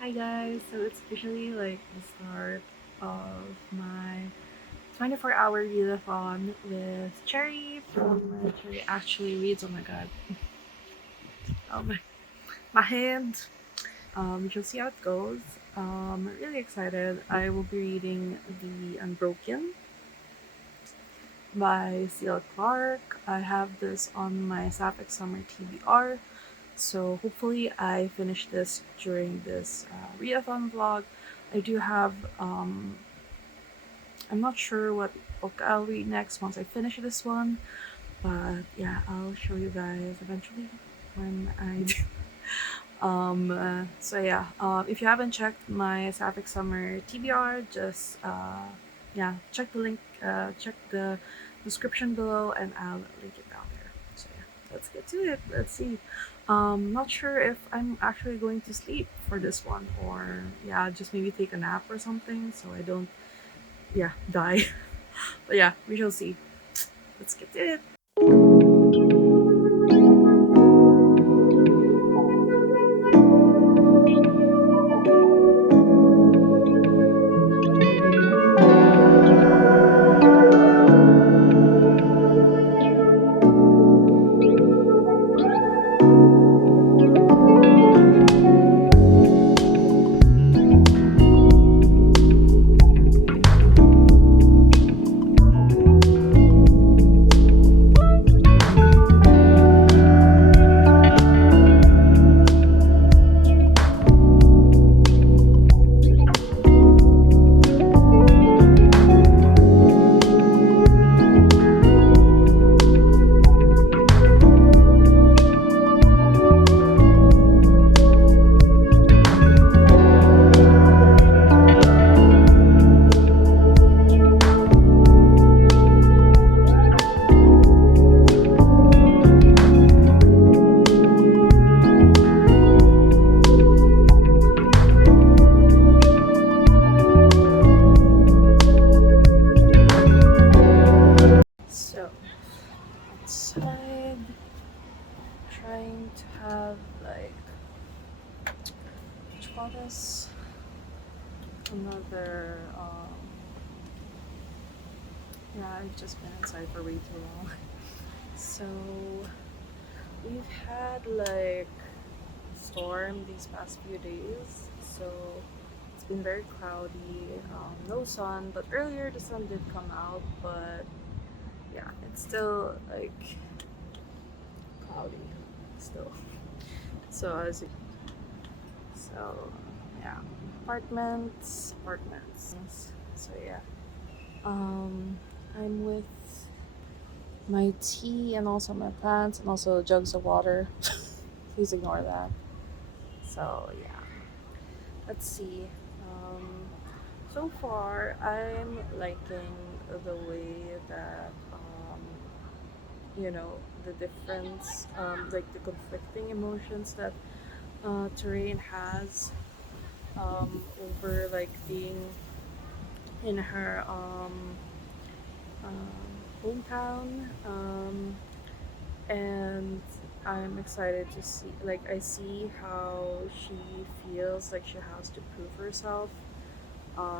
Hi guys, so it's officially like the start of my 24-hour readathon with Cherry from Cherry Actually Reads. Oh my god, oh my hand. We shall see how it goes. Really excited. I will be reading The Unbroken by C.L. Clark. I have this on my sapphic summer TBR, so hopefully I finish this during this readathon vlog. I do have I'm not sure what book I'll read next once I finish this one, but yeah, I'll show you guys eventually when I do. So yeah, if you haven't checked my Sapphic Summer TBR, just yeah, check the link, check the description below, and I'll link it down there. So yeah, let's get to it. Let's see. Not sure if I'm actually going to sleep for this one, or yeah, just maybe take a nap or something, so I don't yeah die. But yeah, we shall see. Let's get to it. So outside, trying to have like what you call this another yeah, I've just been inside for way too long. So we've had like storm these past few days, so it's been very cloudy, no sun, but earlier the sun did come out, but yeah, it's still like cloudy still. So as you, so yeah, apartments. So yeah, I'm with my tea and also my plants and also jugs of water. Please ignore that. So yeah, let's see. Um, so far, I'm liking the way that you know the difference, like the conflicting emotions that Terrain has over like being in her hometown, and I'm excited to see, like, I see how she feels like she has to prove herself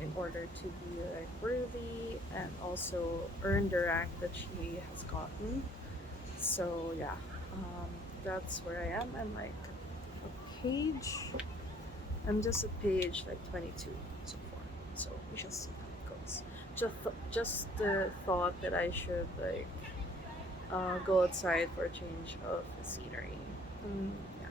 in order to be like worthy and also earn the rank that she has gotten. So yeah, um, that's where I am. I'm like a page. I'm just a page like 22 so far. So we shall see how it goes. Just the thought that I should like go outside for a change of the scenery. Yeah.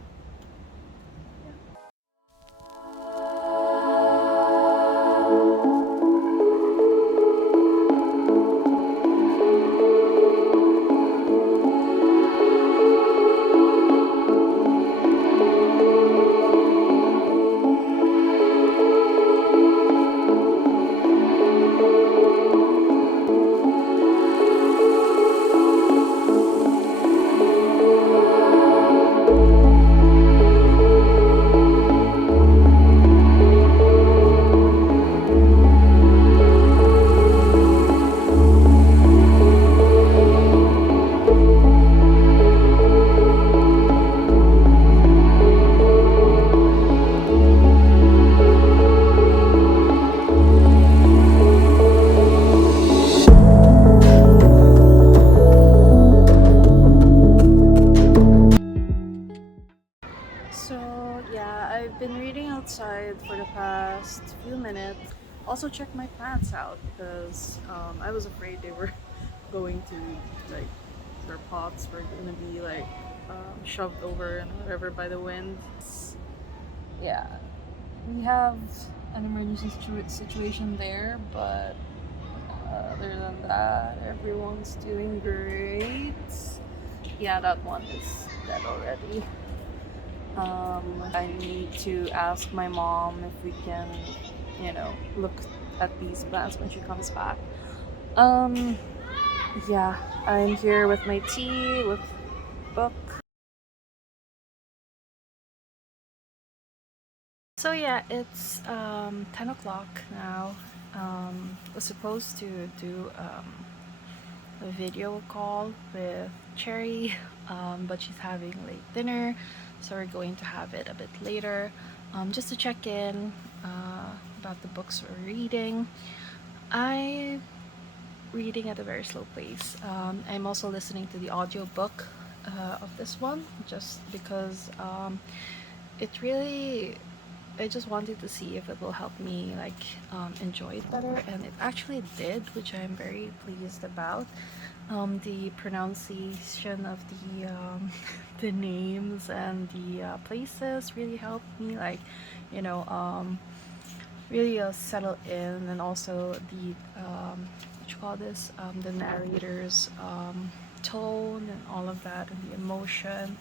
few minutes. Also check my plants out because I was afraid they were going to like their pots were gonna be like shoved over and whatever by the wind. Yeah, we have an emergency situation there, but other than that, everyone's doing great. Yeah, that one is dead already. I need to ask my mom if we can, look at these plants when she comes back. Um, yeah, I'm here with my tea, with book. So yeah, it's 10 o'clock now. Was supposed to do a video call with Cherry, but she's having late dinner, so we're going to have it a bit later, just to check in about the books we're reading. I'm reading at a very slow pace. I'm also listening to the audiobook of this one, just because it really I just wanted to see if it will help me like enjoy it better, and it actually did, which I'm very pleased about. The pronunciation of the the names and the places really helped me, like, you know, really settle in, and also the what you call this, the narrator's tone and all of that, and the emotion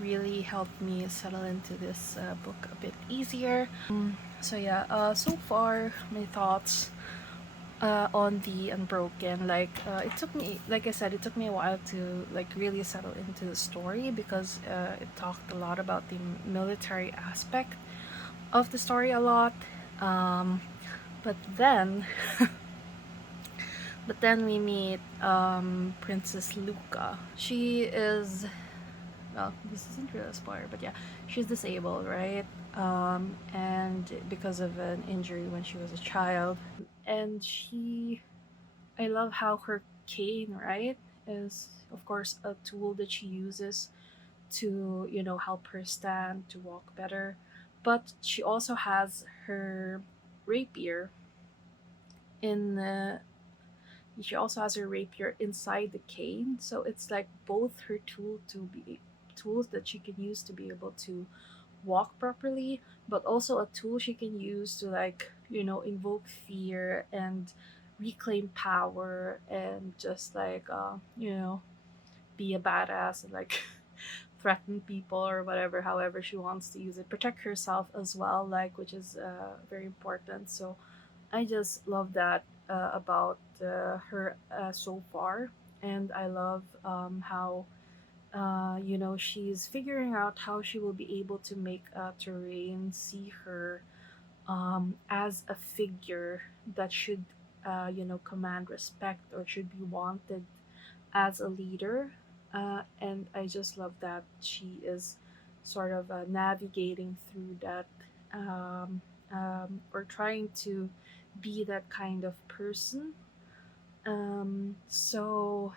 really helped me settle into this book a bit easier. So yeah, so far my thoughts on the Unbroken, like it took me, like I said, it took me a while to like really settle into the story because it talked a lot about the military aspect of the story a lot. um, but then but then we meet Princess Luca. She is, well, this isn't really a spoiler, but yeah, she's disabled, right? And because of an injury when she was a child. And I love how her cane, right, is of course a tool that she uses to, help her stand, to walk better. But she also has her rapier in the she also has her rapier inside the cane, so it's like both her tools that she can use to be able to walk properly, but also a tool she can use to, like, invoke fear and reclaim power, and just like be a badass and like threaten people or whatever, however she wants to use it, protect herself as well, like, which is very important. So I just love that about her so far. And I love how she's figuring out how she will be able to make Terrain see her as a figure that should, command respect or should be wanted as a leader. And I just love that she is sort of navigating through that, or trying to be that kind of person. So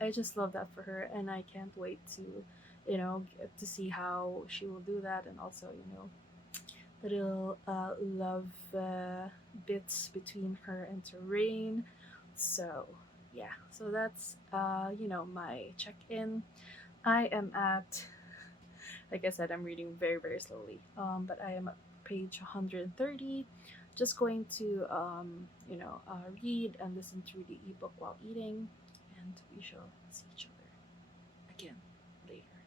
I just love that for her, and I can't wait to, get to see how she will do that, and also, little love bits between her and Terrain. So yeah, so that's my check-in. I am at, like I said, I'm reading very very slowly. But I am at page 130. Just going to read and listen to the ebook while eating, and we shall see each other again later.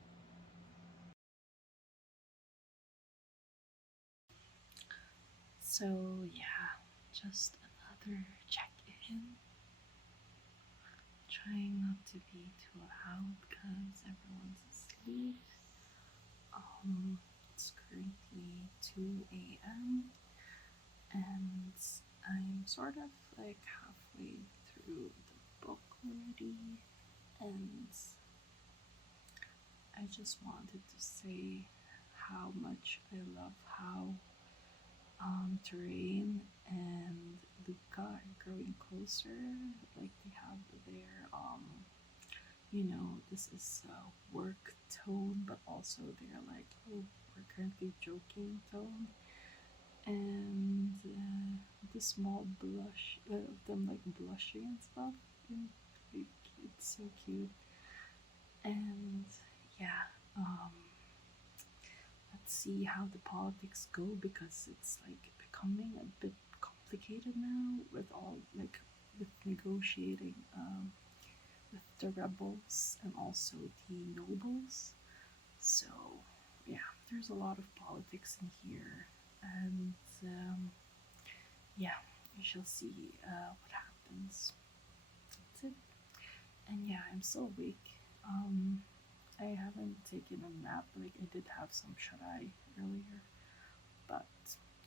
So yeah, just another check-in. Trying not to be too loud because everyone's asleep. It's currently 2 a.m. and I'm sort of like halfway through the book already, and I just wanted to say how much I love how Terrain and Luca are growing closer. Like they have their this is work tone, but also they're like, oh, we're currently joking tone. and the small blush of them like blushing and stuff. And it, it's so cute. And yeah, um, let's see how the politics go because it's like becoming a bit complicated now with all like with negotiating with the rebels and also the nobles. So yeah, there's a lot of politics in here, and yeah, we shall see what happens. That's it. And yeah, I'm still awake. I haven't taken a nap. Like I did have some shut eye earlier, but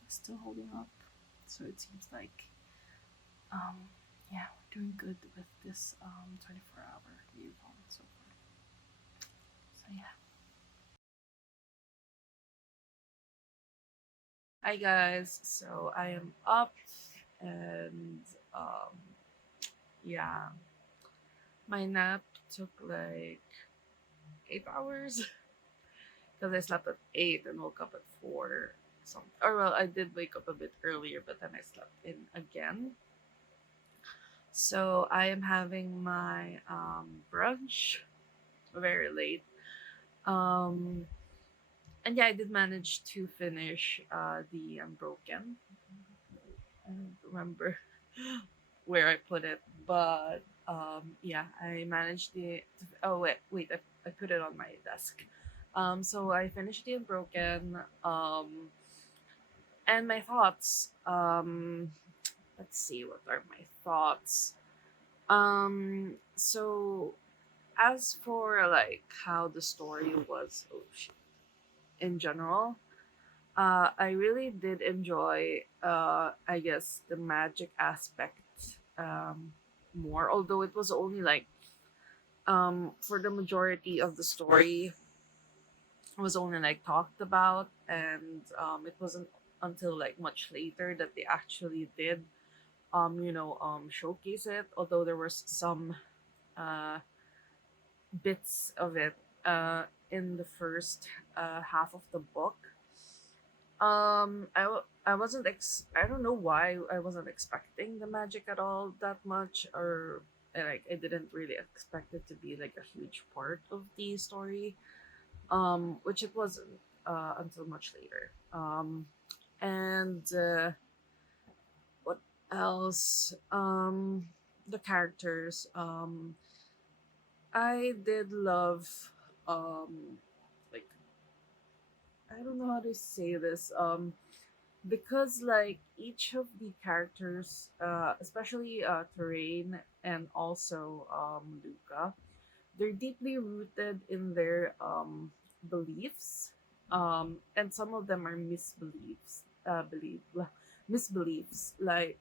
still holding up. So it seems like um, yeah, we're doing good with this 24-hour marathon so far. So yeah. Hi guys. So I am up and um, yeah, my nap took like 8 hours because I slept at 8 and woke up at 4. Something. Or well, I did wake up a bit earlier, but then I slept in again. So I am having my brunch very late. Um, and yeah, I did manage to finish the Unbroken. I don't remember where I put it, but yeah, I managed the. Oh wait, I put it on my desk. So I finished the Unbroken. And my thoughts. Let's see, what are my thoughts? So as for like how the story was, oh shit, in general, I really did enjoy, I guess, the magic aspect more. Although it was only like, for the majority of the story, it was only like talked about, and it wasn't until like much later that they actually did, showcase it. Although there was some uh, bits of it in the first half of the book. I wasn't I don't know why I wasn't expecting the magic at all that much, or like I didn't really expect it to be like a huge part of the story. Which it wasn't until much later. And what else? The characters. I did love like I don't know how to say this. Because like each of the characters, especially Terrain and also Luca, they're deeply rooted in their beliefs, and some of them are misbeliefs, like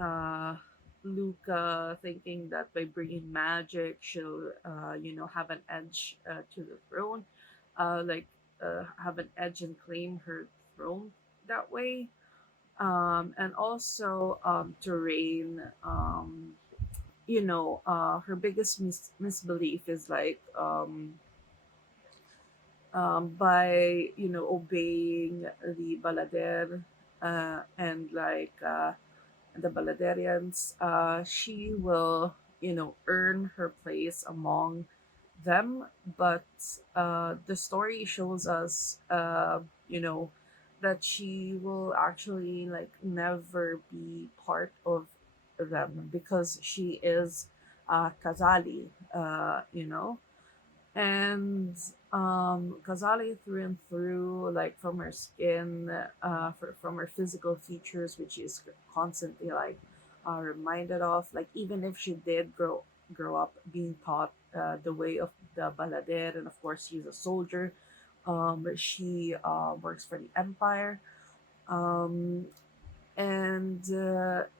uh, Luca thinking that by bringing magic, she'll, have an edge to the throne, like have an edge and claim her throne that way. And also Terrain, her biggest misbelief is like by obeying the balader and like the Baladarians, she will, earn her place among them. But the story shows us, that she will actually like never be part of them because she is Kazali, and Kazali through and through, like from her skin, from her physical features, which is constantly like reminded of. Like even if she did grow up being taught the way of the balader, and of course she's a soldier. She works for the empire. Um, and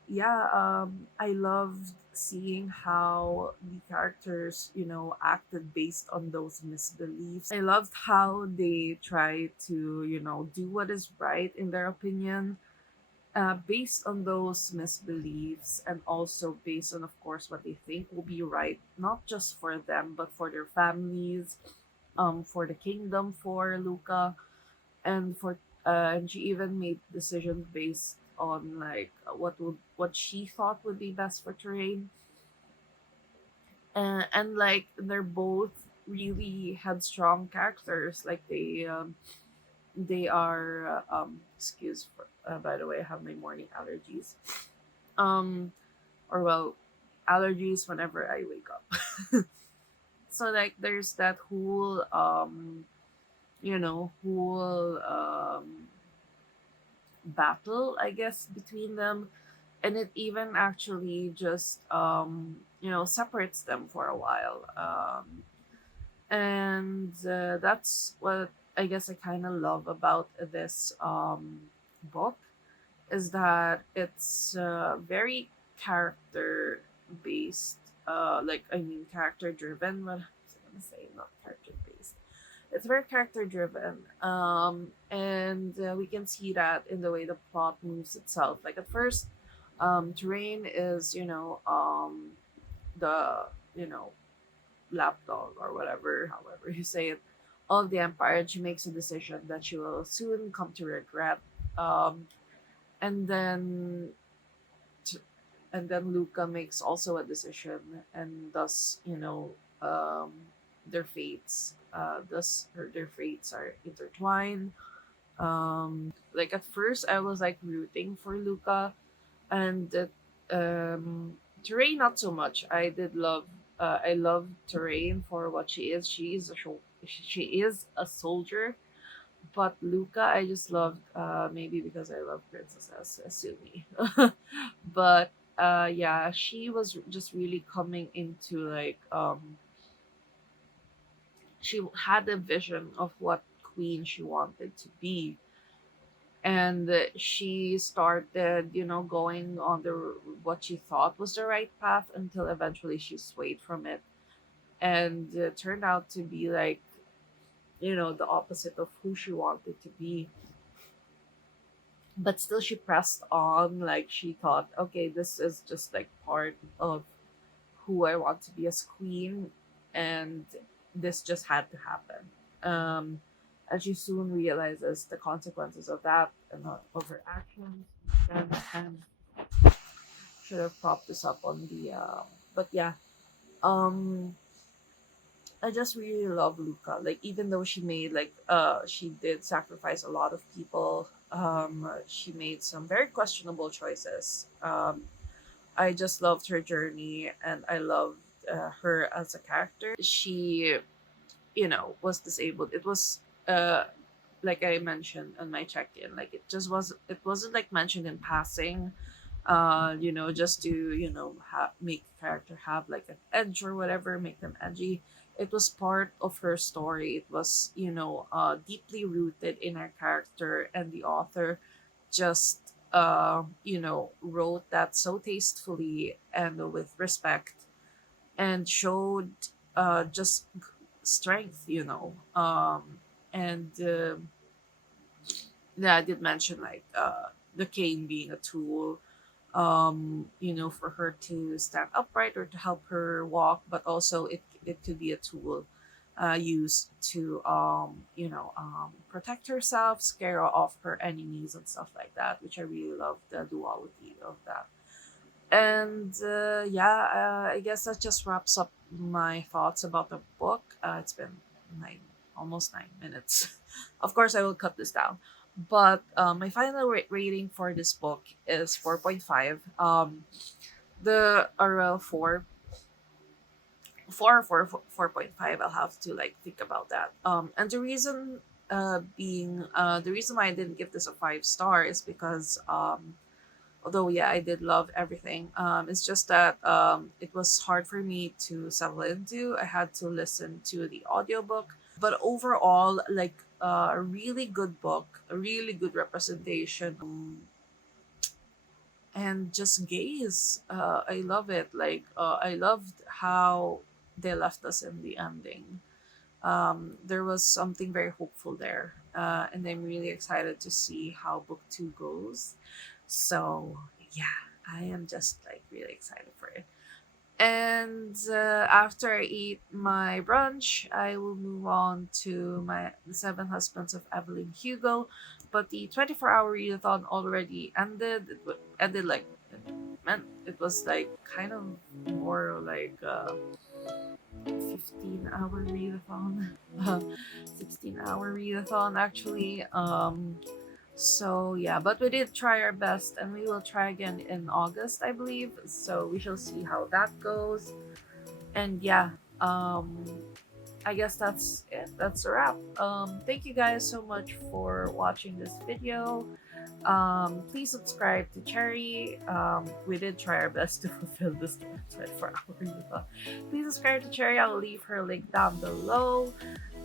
yeah, I loved seeing how the characters acted based on those misbeliefs. I loved how they try to do what is right in their opinion, based on those misbeliefs, and also based on, of course, what they think will be right, not just for them but for their families, for the kingdom, for Luca, and for and she even made decisions based on like what she thought would be best for Terrain. And like they're both really headstrong characters. Like they are excuse for by the way, I have my morning allergies. Um or well, allergies whenever I wake up. So like there's that whole whole battle, I guess, between them, and it even actually just separates them for a while. And that's what I guess I kind of love about this book, is that it's very character based. Like I mean, character driven. What was I gonna say? Not character based. It's very character driven, and we can see that in the way the plot moves itself. Like at first, Terrain is the you know lapdog or whatever, however you say it, of the empire, and she makes a decision that she will soon come to regret. Um, and then t- and then Luca makes also a decision, and thus um, their fates are intertwined. Like at first, I was like rooting for Luca, and Terrain not so much. I love Terrain for what she is. She is a soldier, but Luca I just loved, maybe because I love princesses, Sumi. But yeah, she was just really coming into like she had a vision of what queen she wanted to be, and she started going on the what she thought was the right path until eventually she swayed from it, and turned out to be like the opposite of who she wanted to be. But still she pressed on, like she thought, okay, this is just like part of who I want to be as queen, and this just had to happen. And she soon realizes the consequences of that and of her actions, and should have propped this up on the but yeah, um I just really love Luca. Like even though she made she did sacrifice a lot of people, she made some very questionable choices. I just loved her journey, and I loved her as a character. She, was disabled. It was like I mentioned on my check-in, like it wasn't like mentioned in passing, just to make the character have like an edge or whatever, make them edgy. It was part of her story. It was deeply rooted in her character, and the author just wrote that so tastefully and with respect, and showed just strength, and yeah, I did mention like the cane being a tool, for her to stand upright or to help her walk, but also it could be a tool used to protect herself, scare off her enemies and stuff like that, which I really love the duality of that. And yeah, I guess that just wraps up my thoughts about the book. It's been almost 9 minutes. Of course, I will cut this down. But my final rating for this book is 4.5. The RL 4.5. I'll have to like think about that. And the reason the reason why I didn't give this a 5 star is because although yeah, I did love everything, it's just that it was hard for me to settle into. I had to listen to the audiobook, but overall, like a really good book, a really good representation, and just gaze. I love it. Like I loved how they left us in the ending. There was something very hopeful there, and I'm really excited to see how book two goes. So yeah, I am just like really excited for it. And after I eat my brunch, I will move on to my The Seven Husbands of Evelyn Hugo but the 24-hour readathon already ended. Ended like, man, it was like kind of more like 15-hour readathon, 16-hour readathon actually. So yeah, but we did try our best, and we will try again in August, I believe. So we shall see how that goes. And yeah, I guess that's it. That's a wrap. Thank you guys so much for watching this video. Please subscribe to Cherry. We did try our best to fulfill this 24-hour readathon. Please subscribe to Cherry. I'll leave her link down below.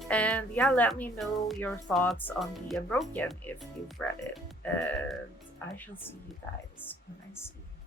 And yeah, let me know your thoughts on the Unbroken if you've read it. And I shall see you guys when I see you.